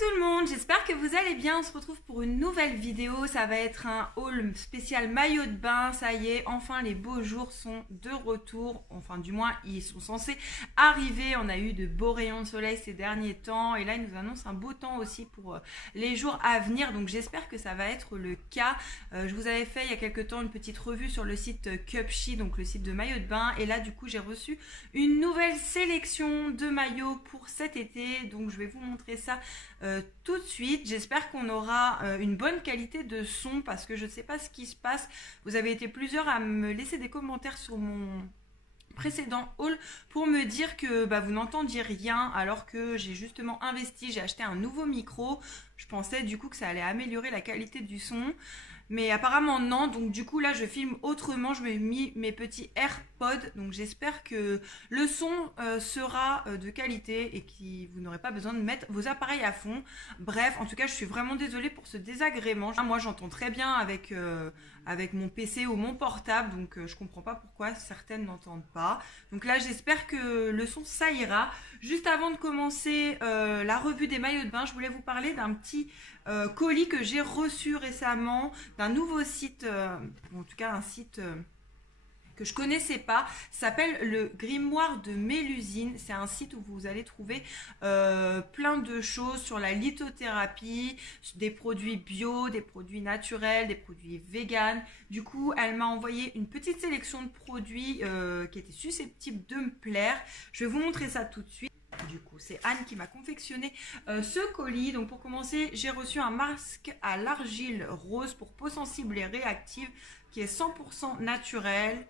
tout le monde, j'espère que vous allez bien. On se retrouve pour une nouvelle vidéo. Ça va être un haul spécial maillot de bain. Ça y est, enfin les beaux jours sont de retour. Enfin du moins ils sont censés arriver. On a eu de beaux rayons de soleil ces derniers temps. Et là ils nous annoncent un beau temps aussi pour les jours à venir. Donc j'espère que ça va être le cas. Je vous avais fait il y a quelques temps une petite revue sur le site Cupshe, donc le site de maillot de bain. Et là du coup j'ai reçu une nouvelle sélection de maillots pour cet été. Donc je vais vous montrer ça tout de suite. J'espère qu'on aura une bonne qualité de son parce que je ne sais pas ce qui se passe. Vous avez été plusieurs à me laisser des commentaires sur mon précédent haul pour me dire que vous n'entendiez rien alors que j'ai justement investi, j'ai acheté un nouveau micro. Je pensais du coup que ça allait améliorer la qualité du son. Mais apparemment non, donc du coup là je filme autrement, je me mis mes petits AirPods, donc j'espère que le son sera de qualité et que vous n'aurez pas besoin de mettre vos appareils à fond. Bref, en tout cas je suis vraiment désolée pour ce désagrément. Moi j'entends très bien avec mon PC ou mon portable, donc je comprends pas pourquoi certaines n'entendent pas. Donc là j'espère que le son ça ira. Juste avant de commencer la revue des maillots de bain, je voulais vous parler d'un petit colis que j'ai reçu récemment d'un nouveau site, en tout cas un site que je connaissais pas, s'appelle le Grimoire de Mélusine. C'est un site où vous allez trouver plein de choses sur la lithothérapie, des produits bio, des produits naturels, des produits véganes. Du coup, elle m'a envoyé une petite sélection de produits qui étaient susceptibles de me plaire. Je vais vous montrer ça tout de suite. Du coup, c'est Anne qui m'a confectionné ce colis. Donc pour commencer, j'ai reçu un masque à l'argile rose pour peau sensible et réactive qui est 100% naturel,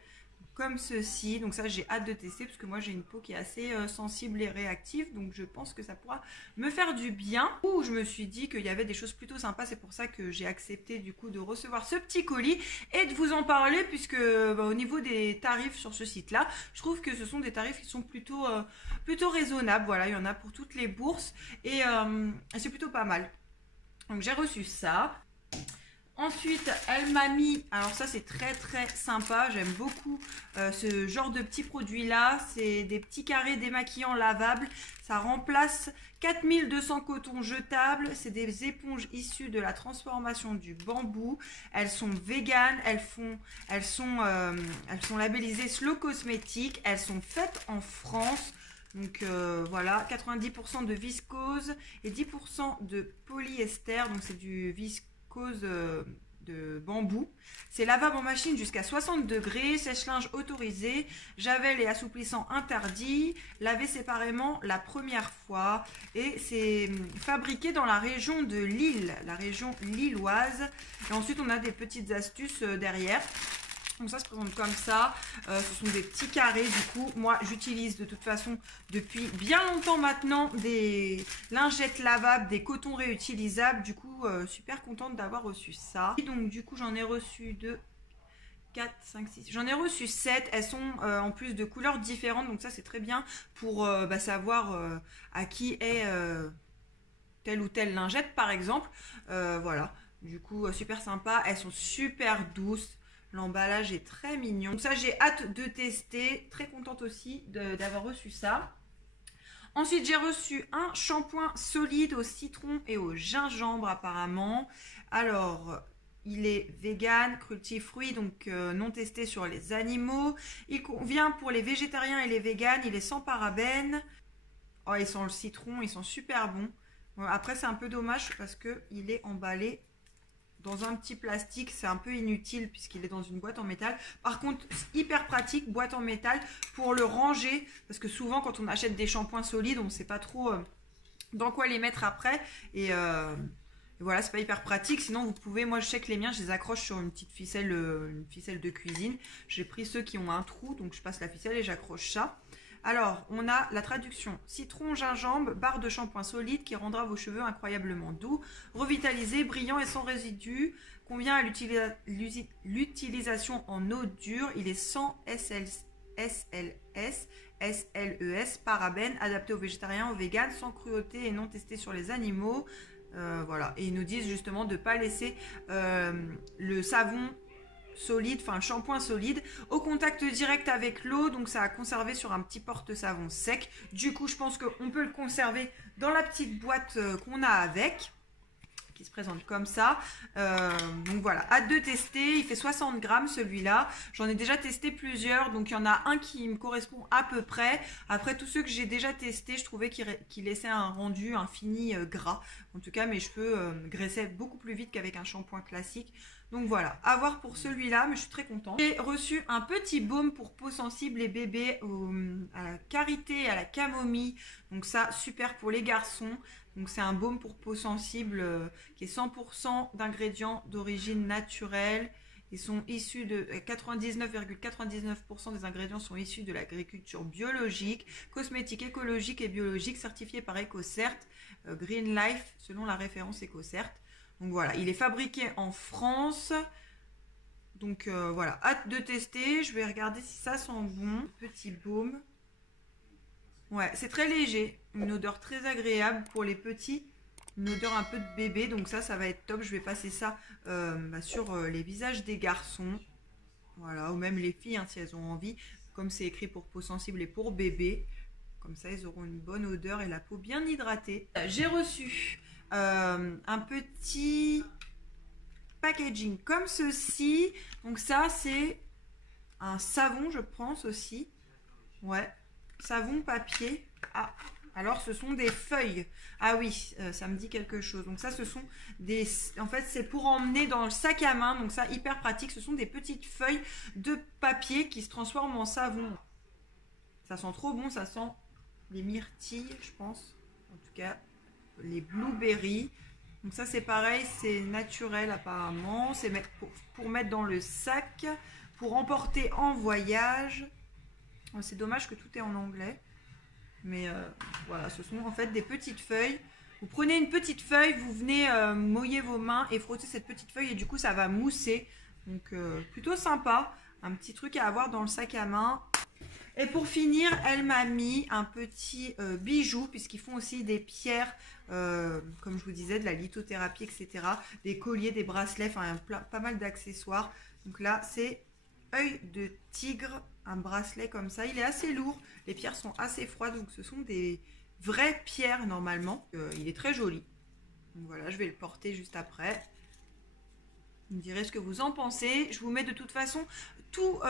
comme ceci. Donc ça, j'ai hâte de tester parce que moi j'ai une peau qui est assez sensible et réactive, donc je pense que ça pourra me faire du bien. Ou je me suis dit qu'il y avait des choses plutôt sympas, c'est pour ça que j'ai accepté du coup de recevoir ce petit colis et de vous en parler, puisque au niveau des tarifs sur ce site là, je trouve que ce sont des tarifs qui sont plutôt raisonnables. Voilà, il y en a pour toutes les bourses et c'est plutôt pas mal. Donc j'ai reçu ça. Ensuite, elle m'a mis, alors ça c'est très sympa, j'aime beaucoup ce genre de petits produits là, c'est des petits carrés démaquillants lavables, ça remplace 4200 cotons jetables, c'est des éponges issues de la transformation du bambou, elles sont véganes, elles sont labellisées Slow Cosmétique, elles sont faites en France. Donc voilà, 90% de viscose et 10% de polyester, donc c'est du viscose de bambou. C'est lavable en machine jusqu'à 60 degrés, sèche-linge autorisé, javel et assouplissant interdit, laver séparément la première fois. Et c'est fabriqué dans la région de Lille, la région lilloise. Et ensuite on a des petites astuces derrière. Donc ça se présente comme ça, ce sont des petits carrés. Du coup, moi j'utilise de toute façon depuis bien longtemps maintenant des lingettes lavables, des cotons réutilisables. Du coup, super contente d'avoir reçu ça. Et donc du coup, j'en ai reçu 2, 4, 5, 6. J'en ai reçu 7. Elles sont en plus de couleurs différentes. Donc ça, c'est très bien pour savoir à qui est telle ou telle lingette, par exemple. Voilà. Du coup, super sympa. Elles sont super douces. L'emballage est très mignon. Donc ça, j'ai hâte de tester. Très contente aussi d'avoir reçu ça. Ensuite, j'ai reçu un shampoing solide au citron et au gingembre apparemment. Alors, il est vegan, cruelty-free, donc non testé sur les animaux. Il convient pour les végétariens et les véganes. Il est sans parabènes. Oh, ils sont le citron, ils sont super bons. Bon, après, c'est un peu dommage parce qu'il est emballé dans un petit plastique, c'est un peu inutile puisqu'il est dans une boîte en métal. Par contre, hyper pratique, boîte en métal pour le ranger, parce que souvent quand on achète des shampoings solides, on ne sait pas trop dans quoi les mettre après. Et voilà, c'est pas hyper pratique. Sinon, vous pouvez, moi je sais que les miens, je les accroche sur une petite ficelle, de cuisine. J'ai pris ceux qui ont un trou, donc je passe la ficelle et j'accroche ça. Alors, on a la traduction. Citron, gingembre, barre de shampoing solide qui rendra vos cheveux incroyablement doux, revitalisés, brillants et sans résidus. Convient à l'utilisation en eau dure. Il est sans SLS, parabènes, adapté aux végétariens, aux véganes, sans cruauté et non testé sur les animaux. Voilà. Et ils nous disent justement de ne pas laisser le savon solide, enfin le shampoing solide, au contact direct avec l'eau, donc ça a conservé sur un petit porte-savon sec. Du coup, je pense qu'on peut le conserver dans la petite boîte qu'on a avec, qui se présente comme ça. Donc voilà, hâte de tester. Il fait 60 grammes celui-là. J'en ai déjà testé plusieurs, donc il y en a un qui me correspond à peu près. Après, tous ceux que j'ai déjà testés, je trouvais qu'ils laissaient un rendu, un fini gras. En tout cas, mes cheveux graissaient beaucoup plus vite qu'avec un shampoing classique. Donc voilà, à voir pour celui-là, mais je suis très contente. J'ai reçu un petit baume pour peau sensible et bébé à la karité et à la camomille. Donc ça, super pour les garçons. Donc c'est un baume pour peau sensible qui est 100% d'ingrédients d'origine naturelle. Ils sont issus de 99,99% des ingrédients sont issus de l'agriculture biologique, cosmétique, écologique et biologique, certifié par EcoCert, Green Life, selon la référence EcoCert. Donc voilà, il est fabriqué en France. Donc voilà, hâte de tester. Je vais regarder si ça sent bon. Petit baume. Ouais, c'est très léger. Une odeur très agréable pour les petits. Une odeur un peu de bébé. Donc ça va être top. Je vais passer ça sur les visages des garçons. Voilà, ou même les filles hein, si elles ont envie. Comme c'est écrit pour peau sensible et pour bébé. Comme ça, ils auront une bonne odeur et la peau bien hydratée. J'ai reçu un petit packaging comme ceci. Donc ça, c'est un savon, je pense aussi. Ouais, savon papier. Ah, alors ce sont des feuilles. Ah oui, ça me dit quelque chose. Donc ça, ce sont des... En fait, c'est pour emmener dans le sac à main. Donc ça, hyper pratique. Ce sont des petites feuilles de papier qui se transforment en savon. Ça sent trop bon. Ça sent les myrtilles, je pense. En tout cas, les blueberries. Donc ça, c'est pareil. C'est naturel apparemment. C'est pour mettre dans le sac. Pour emporter en voyage. C'est dommage que tout est en anglais. Mais voilà, ce sont en fait des petites feuilles. Vous prenez une petite feuille, vous venez mouiller vos mains et frotter cette petite feuille et du coup ça va mousser. Donc plutôt sympa, un petit truc à avoir dans le sac à main. Et pour finir, elle m'a mis un petit bijou puisqu'ils font aussi des pierres, comme je vous disais, de la lithothérapie, etc. Des colliers, des bracelets, enfin pas mal d'accessoires. Donc là c'est œil de tigre, un bracelet comme ça. Il est assez lourd, les pierres sont assez froides, donc ce sont des vraies pierres normalement. Il est très joli. Donc voilà, je vais le porter juste après. Vous me direz ce que vous en pensez. Je vous mets de toute façon tous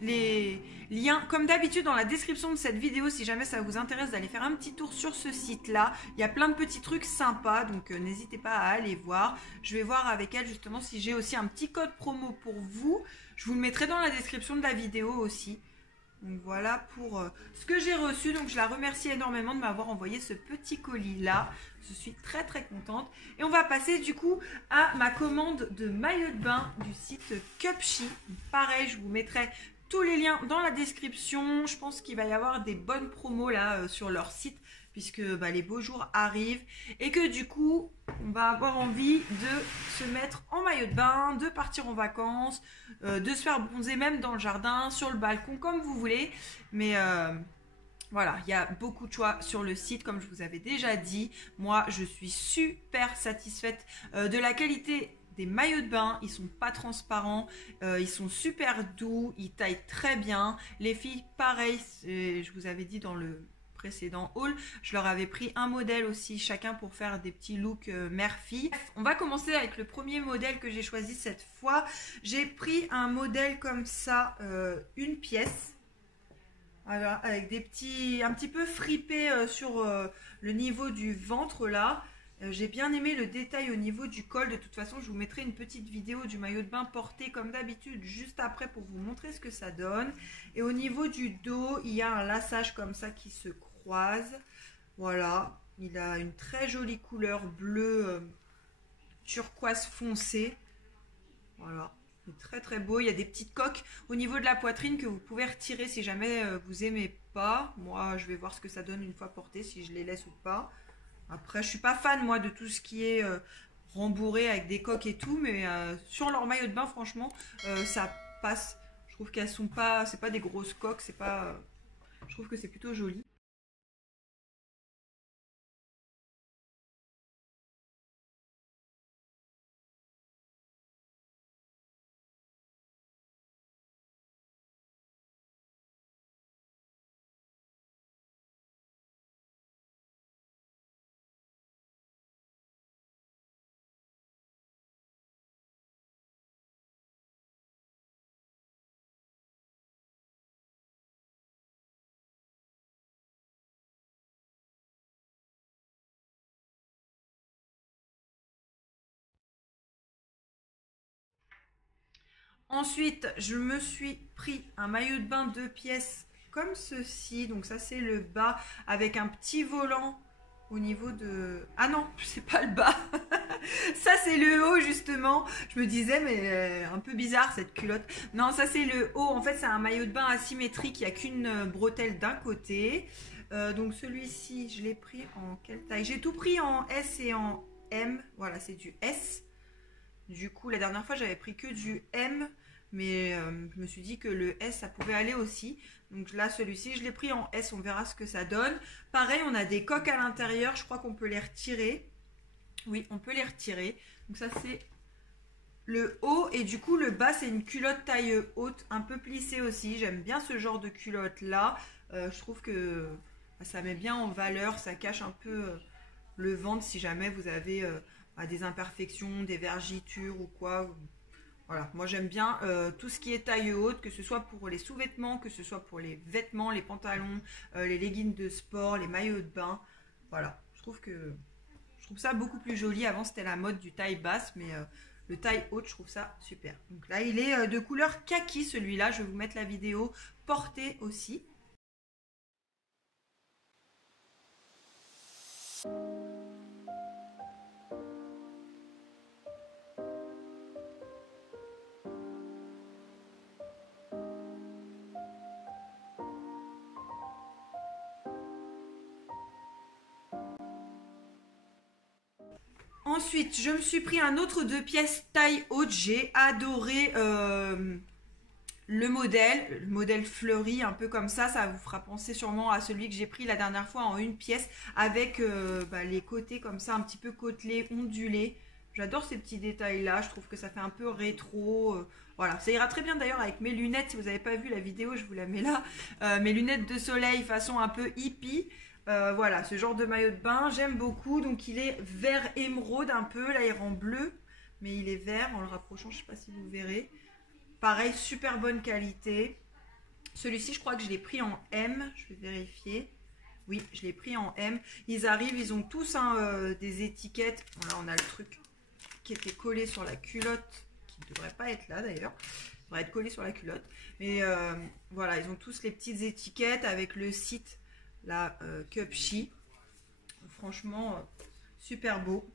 les liens, comme d'habitude, dans la description de cette vidéo, si jamais ça vous intéresse d'aller faire un petit tour sur ce site-là. Il y a plein de petits trucs sympas, donc n'hésitez pas à aller voir. Je vais voir avec elle justement si j'ai aussi un petit code promo pour vous. Je vous le mettrai dans la description de la vidéo aussi. Donc voilà pour ce que j'ai reçu. Donc je la remercie énormément de m'avoir envoyé ce petit colis là. Je suis très très contente. Et on va passer du coup à ma commande de maillot de bain du site Cupshe. Pareil, je vous mettrai tous les liens dans la description. Je pense qu'il va y avoir des bonnes promos là sur leur site, puisque les beaux jours arrivent et que du coup on va avoir envie de se mettre en maillot de bain, de partir en vacances, de se faire bronzer même dans le jardin, sur le balcon, comme vous voulez. Mais voilà, il y a beaucoup de choix sur le site, comme je vous avais déjà dit. Moi, je suis super satisfaite de la qualité des maillots de bain. Ils sont pas transparents, ils sont super doux, ils taillent très bien. Les filles, pareil, je vous avais dit dans le précédent haul, je leur avais pris un modèle aussi chacun pour faire des petits looks mère-fille. On va commencer avec le premier modèle que j'ai choisi cette fois. J'ai pris un modèle comme ça, une pièce. Voilà, avec des petits, un petit peu fripés sur le niveau du ventre là. J'ai bien aimé le détail au niveau du col. De toute façon, je vous mettrai une petite vidéo du maillot de bain porté comme d'habitude juste après pour vous montrer ce que ça donne. Et au niveau du dos, il y a un laçage comme ça qui se croise. Voilà, il a une très jolie couleur bleue turquoise foncé. Voilà. Très très beau, il y a des petites coques au niveau de la poitrine que vous pouvez retirer si jamais vous aimez pas. Moi je vais voir ce que ça donne une fois porté, si je les laisse ou pas. Après je suis pas fan moi de tout ce qui est rembourré avec des coques et tout, mais sur leur maillot de bain franchement ça passe. Je trouve qu'elles sont pas, c'est pas des grosses coques, c'est pas, je trouve que c'est plutôt joli. Ensuite, je me suis pris un maillot de bain 2 pièces comme ceci. Donc ça, c'est le bas avec un petit volant au niveau de... Ah non, c'est pas le bas. Ça, c'est le haut, justement. Je me disais, mais un peu bizarre, cette culotte. Non, ça, c'est le haut. En fait, c'est un maillot de bain asymétrique. Il n'y a qu'une bretelle d'un côté. Donc celui-ci, je l'ai pris en quelle taille? J'ai tout pris en S et en M. Voilà, c'est du S. Du coup, la dernière fois, j'avais pris que du M. Mais je me suis dit que le S, ça pouvait aller aussi. Donc là, celui-ci, je l'ai pris en S. On verra ce que ça donne. Pareil, on a des coques à l'intérieur. Je crois qu'on peut les retirer. Oui, on peut les retirer. Donc ça, c'est le haut. Et du coup, le bas, c'est une culotte taille haute, un peu plissée aussi. J'aime bien ce genre de culotte-là. Je trouve que ça met bien en valeur. Ça cache un peu le ventre si jamais vous avez des imperfections, des vergitures ou quoi. Voilà, moi j'aime bien tout ce qui est taille haute, que ce soit pour les sous-vêtements, que ce soit pour les vêtements, les pantalons, les leggings de sport, les maillots de bain. Voilà, je trouve ça beaucoup plus joli. Avant c'était la mode du taille basse, mais le taille haute, je trouve ça super. Donc là, il est de couleur kaki celui-là. Je vais vous mettre la vidéo portée aussi. Ensuite, je me suis pris un autre 2 pièces taille haute. J'ai adoré le modèle fleuri, un peu comme ça. Ça vous fera penser sûrement à celui que j'ai pris la dernière fois en 1 pièce avec les côtés comme ça, un petit peu côtelés, ondulés. J'adore ces petits détails-là. Je trouve que ça fait un peu rétro. Voilà, ça ira très bien d'ailleurs avec mes lunettes. Si vous n'avez pas vu la vidéo, je vous la mets là. Mes lunettes de soleil façon un peu hippie. Voilà, ce genre de maillot de bain, j'aime beaucoup. Donc il est vert émeraude un peu, là il rend bleu, mais il est vert en le rapprochant, je ne sais pas si vous verrez. Pareil, super bonne qualité. Celui-ci, je crois que je l'ai pris en M, je vais vérifier. Oui, je l'ai pris en M. Ils arrivent, ils ont tous des étiquettes. Voilà, on a le truc qui était collé sur la culotte, qui ne devrait pas être là d'ailleurs. Il devrait être collé sur la culotte. Mais voilà, ils ont tous les petites étiquettes avec le site. La Cupshe, franchement super beau.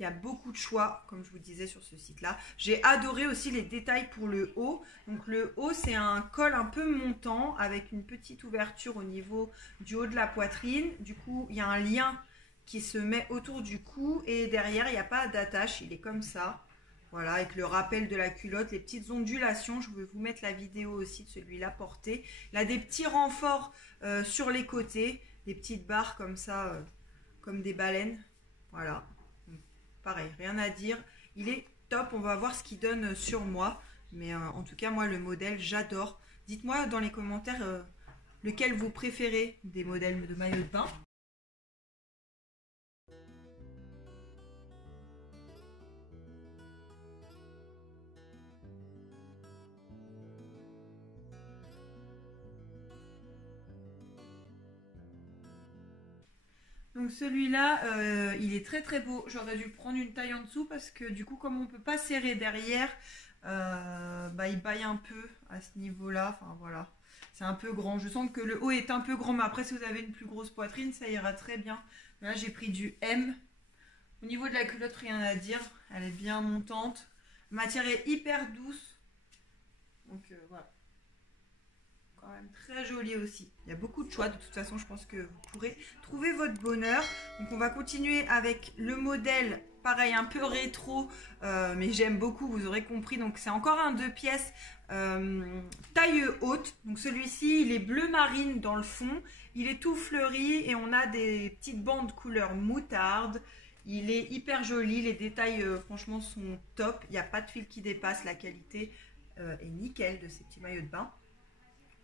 Il y a beaucoup de choix comme je vous disais sur ce site là. J'ai adoré aussi les détails pour le haut. Donc le haut, c'est un col un peu montant avec une petite ouverture au niveau du haut de la poitrine. Du coup il y a un lien qui se met autour du cou et derrière il n'y a pas d'attache, il est comme ça. Voilà, avec le rappel de la culotte, les petites ondulations. Je vais vous mettre la vidéo aussi de celui-là porté. Il a des petits renforts sur les côtés, des petites barres comme ça, comme des baleines. Voilà, donc, pareil, rien à dire. Il est top, on va voir ce qu'il donne sur moi. Mais en tout cas, moi, le modèle, j'adore. Dites-moi dans les commentaires lequel vous préférez des modèles de maillot de bain. Donc celui-là, il est très très beau. J'aurais dû prendre une taille en dessous parce que du coup, comme on ne peut pas serrer derrière, il baille un peu à ce niveau-là. Enfin voilà, c'est un peu grand. Je sens que le haut est un peu grand, mais après si vous avez une plus grosse poitrine, ça ira très bien. Là, j'ai pris du M. Au niveau de la culotte, rien à dire. Elle est bien montante. La matière est hyper douce. Donc voilà. Quand même très joli aussi. Il y a beaucoup de choix. De toute façon, je pense que vous pourrez trouver votre bonheur. Donc on va continuer avec le modèle, pareil, un peu rétro, mais j'aime beaucoup, vous aurez compris. Donc c'est encore un 2 pièces taille haute. Donc celui-ci, il est bleu marine dans le fond. Il est tout fleuri et on a des petites bandes couleur moutarde. Il est hyper joli. Les détails, franchement, sont top. Il n'y a pas de fil qui dépasse. La qualité est nickel de ces petits maillots de bain.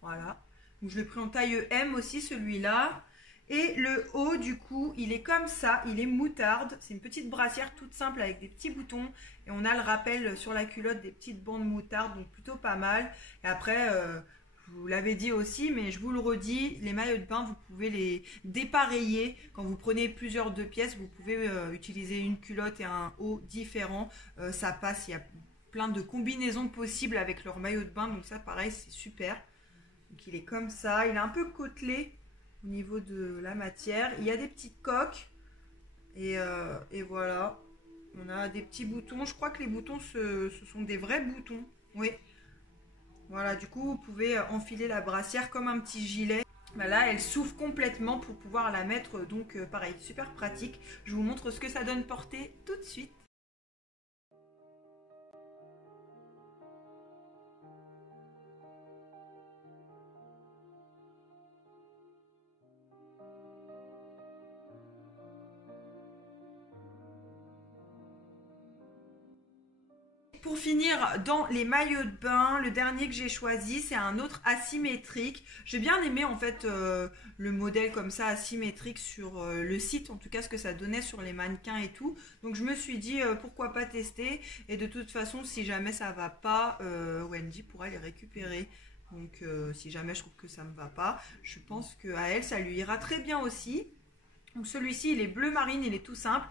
Voilà, donc je l'ai pris en taille M aussi celui-là. Et le haut du coup, il est comme ça, il est moutarde. C'est une petite brassière toute simple avec des petits boutons. Et on a le rappel sur la culotte des petites bandes moutarde, donc plutôt pas mal. Et après, je vous l'avais dit aussi, mais je vous le redis, les maillots de bain, vous pouvez les dépareiller. Quand vous prenez plusieurs 2 pièces, vous pouvez utiliser une culotte et un haut différent. Ça passe, il n'y a plein de combinaisons possibles avec leur maillot de bain. Donc ça, pareil, c'est super. Donc il est comme ça. Il est un peu côtelé au niveau de la matière. Il y a des petites coques. Et voilà. On a des petits boutons. Je crois que les boutons, ce sont des vrais boutons. Oui. Voilà, du coup, vous pouvez enfiler la brassière comme un petit gilet. Bah là, elle s'ouvre complètement pour pouvoir la mettre. Donc, pareil, super pratique. Je vous montre ce que ça donne portée tout de suite. Pour finir, dans les maillots de bain, le dernier que j'ai choisi, c'est un autre asymétrique. J'ai bien aimé en fait le modèle comme ça asymétrique sur le site, en tout cas ce que ça donnait sur les mannequins et tout. Donc je me suis dit pourquoi pas tester. Et de toute façon, si jamais ça va pas, Wendy pourra les récupérer. Donc si jamais je trouve que ça me va pas, je pense qu'à elle, ça lui ira très bien aussi. Donc celui-ci, il est bleu marine, il est tout simple.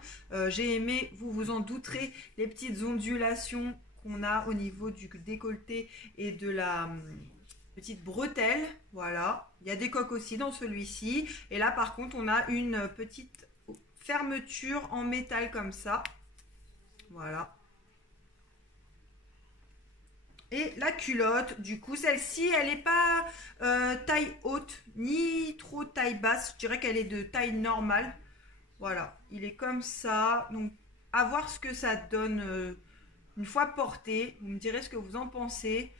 J'ai aimé, vous vous en douterez, les petites ondulations qu'on a au niveau du décolleté et de la petite bretelle. Voilà, il y a des coques aussi dans celui-ci. Et là, par contre, on a une petite fermeture en métal comme ça. Voilà. Et la culotte, du coup, celle-ci, elle n'est pas taille haute, ni trop taille basse. Je dirais qu'elle est de taille normale. Voilà, il est comme ça. Donc, à voir ce que ça donne une fois porté. Vous me direz ce que vous en pensez.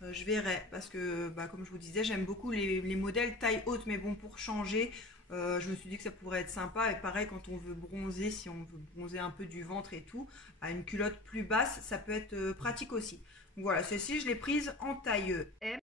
Je verrai, parce que, bah, comme je vous disais, j'aime beaucoup les modèles taille haute. Mais bon, pour changer, je me suis dit que ça pourrait être sympa. Et pareil, quand on veut bronzer, si on veut bronzer un peu du ventre et tout, à une culotte plus basse, ça peut être pratique aussi. Donc voilà, celle-ci, je l'ai prise en taille M.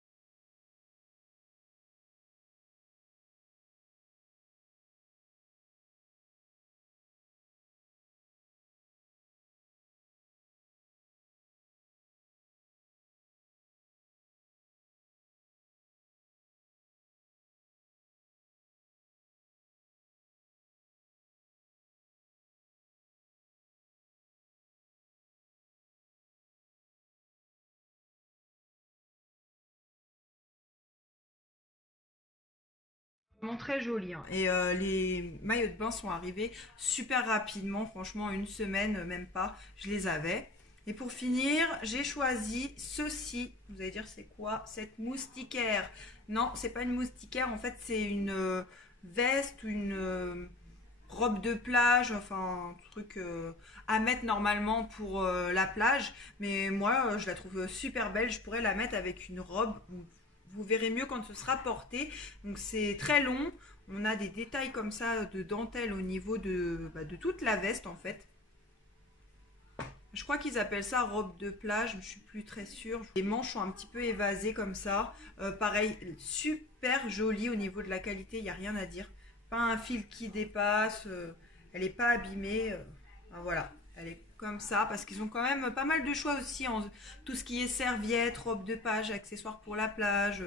Vraiment très joli, hein. Et les maillots de bain sont arrivés super rapidement, franchement une semaine, même pas, je les avais. Et pour finir, j'ai choisi ceci. Vous allez dire c'est quoi cette moustiquaire? Non, c'est pas une moustiquaire, en fait c'est une veste ou une robe de plage, enfin un truc à mettre normalement pour la plage. Mais moi je la trouve super belle, je pourrais la mettre avec une robe. Vous verrez mieux quand ce sera porté. Donc c'est très long. On a des détails comme ça de dentelle au niveau de toute la veste en fait. Je crois qu'ils appellent ça robe de plage, je suis plus très sûre. Les manches sont un petit peu évasées comme ça. Pareil, super joli au niveau de la qualité, il n'y a rien à dire. Pas un fil qui dépasse, elle n'est pas abîmée. Voilà, elle est comme ça parce qu'ils ont quand même pas mal de choix aussi en tout ce qui est serviettes, robe de plage, accessoires pour la plage.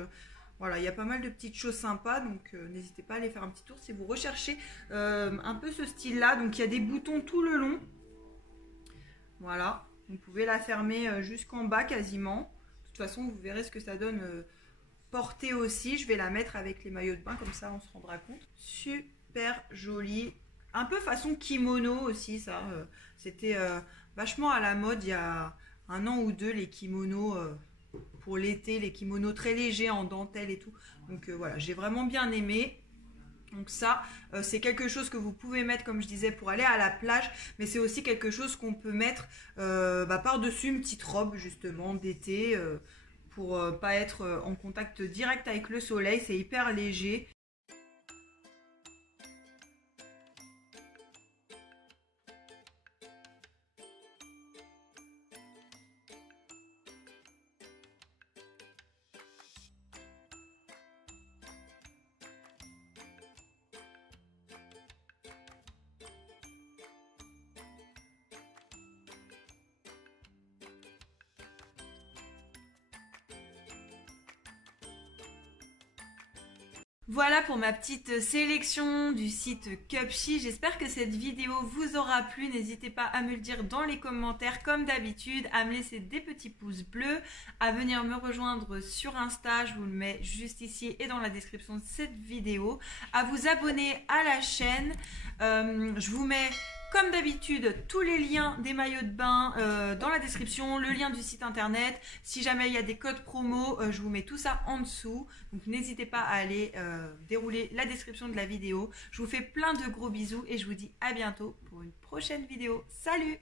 Voilà, il y a pas mal de petites choses sympas, donc n'hésitez pas à aller faire un petit tour si vous recherchez un peu ce style-là. Donc il y a des boutons tout le long. Voilà, vous pouvez la fermer jusqu'en bas quasiment. De toute façon, vous verrez ce que ça donne portée aussi. Je vais la mettre avec les maillots de bain, comme ça on se rendra compte. Super joli. Un peu façon kimono aussi, ça. C'était vachement à la mode il y a un an ou deux, les kimonos pour l'été, les kimonos très légers en dentelle et tout. Donc voilà, j'ai vraiment bien aimé. Donc ça, c'est quelque chose que vous pouvez mettre, comme je disais, pour aller à la plage. Mais c'est aussi quelque chose qu'on peut mettre par-dessus une petite robe, justement, d'été. Pour pas être en contact direct avec le soleil. C'est hyper léger. Voilà pour ma petite sélection du site Cupshe. J'espère que cette vidéo vous aura plu. N'hésitez pas à me le dire dans les commentaires comme d'habitude, à me laisser des petits pouces bleus, à venir me rejoindre sur Insta, je vous le mets juste ici et dans la description de cette vidéo, à vous abonner à la chaîne. Je vous mets comme d'habitude, tous les liens des maillots de bain dans la description, le lien du site internet. Si jamais il y a des codes promo, je vous mets tout ça en dessous. Donc n'hésitez pas à aller dérouler la description de la vidéo. Je vous fais plein de gros bisous et je vous dis à bientôt pour une prochaine vidéo. Salut!